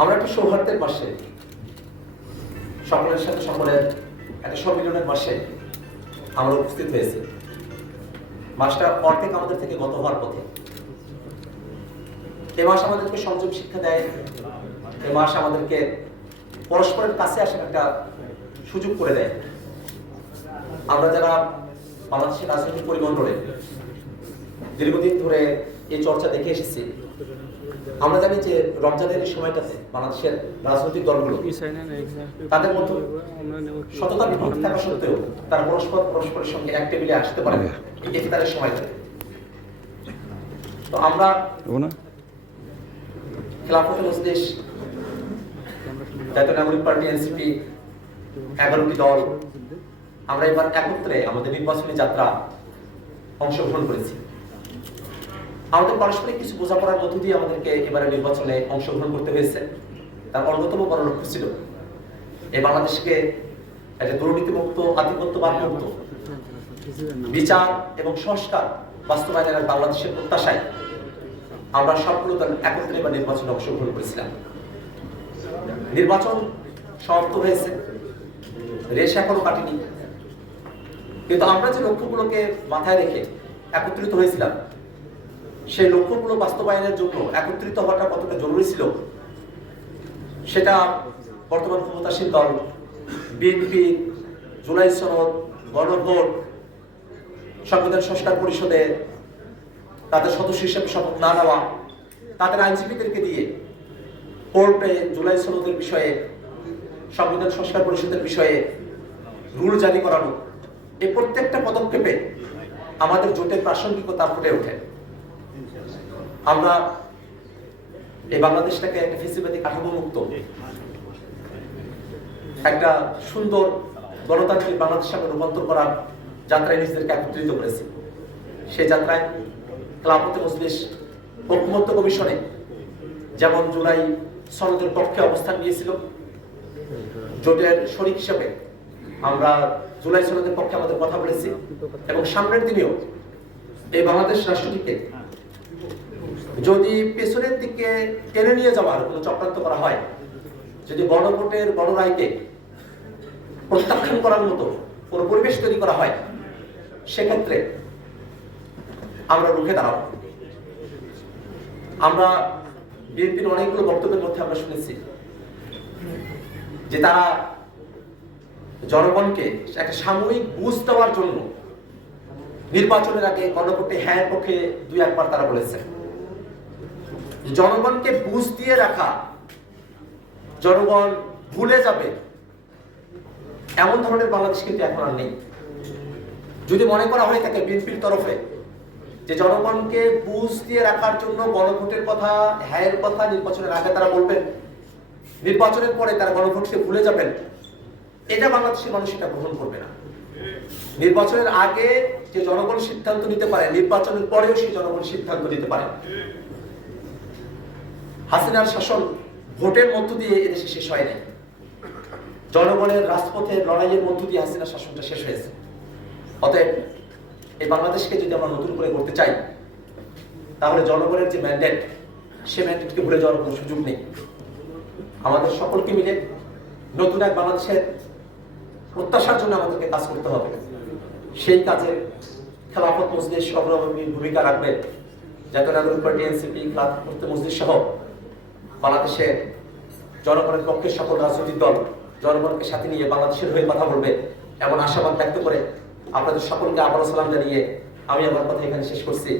আমরা একটা সৌহার্দ্যের মাসে, সকলের সাথে সকলের একটা সম্মিলনের মাসে আমরা উপস্থিত হয়েছি। মাসটা অর্ধেক আমাদের থেকে গত হওয়ার পথে। এই মাস আমাদেরকে সংযম শিক্ষা দেয়। এই মাস আমাদেরকে পরস্পরের কাছে আসার একটা সুযোগ করে দেয়। আমরা যারা বাংলাদেশের রাজনৈতিক পরিমণ্ডলে দীর্ঘদিন ধরে এই চর্চা দেখে এসেছি, আমরা জানি যে রমজানের এই সময়টাতে বাংলাদেশের রাজনৈতিক দলগুলো তাদের মধ্যে সততা বিপরীত থাকা সত্ত্বেও তারা পরস্পরের সঙ্গে এক টেবিলে আসতে পারে ইফতারের সময়টাতে। তো আমরা খেলাফতে মজলিস, জাতীয় নাগরিক পার্টি, এনসিপি, 11টি দল আমরা এবার একত্রে আমাদের নির্বাচনী যাত্রা অংশগ্রহণ করেছি। আমাদের পারস্পরিক কিছু বোঝাপড়ার মধ্য দিয়ে আমাদেরকে এবারে নির্বাচনে অংশগ্রহণ করতে হয়েছে। তার অন্যতম বড় লক্ষ্য ছিল এই বাংলাদেশকে একটা দুর্নীতিমুক্ত, আধিপত্যবাদ মুক্ত, বিচার এবং সংস্কার বাস্তবায়নের বাংলাদেশের প্রত্যাশায় আমরা সবগুলো দল একত্রে এবার নির্বাচনে অংশগ্রহণ করেছিলাম। নির্বাচন সমাপ্ত হয়েছে, রেশ এখনো কাটেনি, কিন্তু আমরা যে লক্ষ্যগুলোকে মাথায় রেখে একত্রিত হয়েছিলাম, সেই লক্ষ্যগুলো বাস্তবায়নের জন্য একত্রিত হওয়াটা কতটা জরুরি ছিল সেটা বর্তমান ক্ষমতাসীন দল বিএনপি জুলাই সনদ, গণভোট, সংবিধান সংস্কার পরিষদে তাদের সদস্য হিসেবে শপথ না নেওয়া, তাদের আইনজীবীদেরকে দিয়ে কোর্টে জুলাই সনদের বিষয়ে, সংবিধান সংস্কার পরিষদের বিষয়ে রুল জারি করানো, এই প্রত্যেকটা পদক্ষেপে আমাদের জোটের প্রাসঙ্গিকতা ফুটে ওঠে। আমরা এই বাংলাদেশটাকে একটা ফেসিবাদী কাঠামো মুক্ত একটা সুন্দর গণতান্ত্রিক বাংলাদেশ হিসেবে রূপান্তর করার যাত্রায় নিজেদেরকে একত্রিত করেছি। সেই যাত্রায় খেলাফতে মজলিস ঐকমত্য কমিশনে যেমন জুলাই সনদের পক্ষে অবস্থান নিয়েছিল, জোটের শরিক হিসেবে আমরা জুলাই সনদের পক্ষে আমাদের কথা বলেছি এবং সামনের দিনেও এই বাংলাদেশ রাষ্ট্রটিকে যদি পেছনের দিকে টেনে নিয়ে যাওয়ার কোনো চক্রান্ত করা হয়, যদি গণভোটের গণরায়কে প্রত্যাখ্যান করার মতো কোনো পরিবেশ তৈরি করা হয়, সেক্ষেত্রে আমরা রুখে দাঁড়াবো। আমরা বিএনপির অনেকগুলো বক্তব্যের মধ্যে আমরা শুনেছি যে তারা জনগণকে একটা সাময়িক বুঝ দেওয়ার জন্য নির্বাচনের আগে গণভোটে হ্যাঁ পক্ষে দুই একবার তারা বলেছে। জনগণকে বুঝ দিয়ে রাখা, জনগণ ভুলে যাবে এমন ধরনের বাংলাদেশ কিন্তু এখন আর নেই। যদি মনে করা হয় থাকে বিএনপির তরফে যে জনগণকে বুঝ দিয়ে রাখার জন্য গণভোটের কথা, হ্যাঁ এর কথা নির্বাচনের আগে তারা বলবেন, নির্বাচনের পরে তারা গণভোটকে ভুলে যাবেন, এটা বাংলাদেশের মানুষ এটা গ্রহণ করবে না। নির্বাচনের আগে যে জনগণ সিদ্ধান্ত নিতে পারে, নির্বাচনের পরেও সেই জনগণ সিদ্ধান্ত নিতে পারে। হাসিনার শাসন ভোটের মধ্য দিয়ে এদেশে শেষ হয় নাই, জনগণের রাজপথের লড়াইয়ের মধ্য দিয়ে হাসিনার শাসনটা শেষ হয়েছে। অতএব এই বাংলাদেশকে যদি আমরা নতুন করে করতে চাই, তাহলে জনগণের যে ম্যান্ডেট, সে ম্যান্ডেটকে ভুলে যাওয়ার কোনো সুযোগ নেই। আমাদের সকলকে মিলে নতুন এক বাংলাদেশের প্রত্যাশার জন্য আমাদেরকে কাজ করতে হবে। সেই কাজে খেলাফত মজলিস অগ্রগামী ভূমিকা রাখবে। জাতীয় নাগরিক পার্টি, এনসিপি, খেলাফত মজলিস সহ বাংলাদেশের জনগণের পক্ষে সকল রাজনৈতিক দল জনগণকে সাথে নিয়ে বাংলাদেশের হয়ে কথা বলবে এমন আশাবাদ ব্যক্ত করে আপনাদের সকলকে আবারও সালাম জানিয়ে আমি আমার কথা এখানে শেষ করছি।